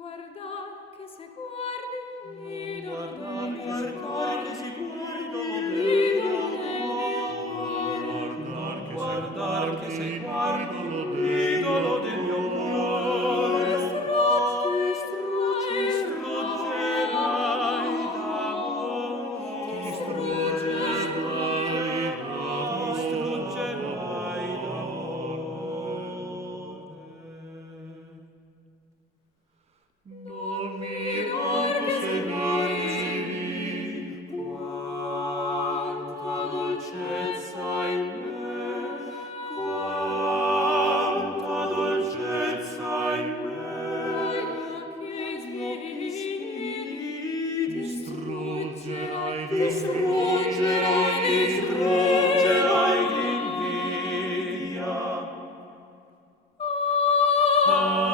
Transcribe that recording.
guardar che se guardi l'idolo Guardar che si guarda guardar che si guardi l'idolo del mio cuore. Ti struggerai d'amore. Ti struggerai d'amore. Non mi guardi, quanta dolcezza in me, quanta dolcezza in me. Ti struggerai d'invidia. Ah,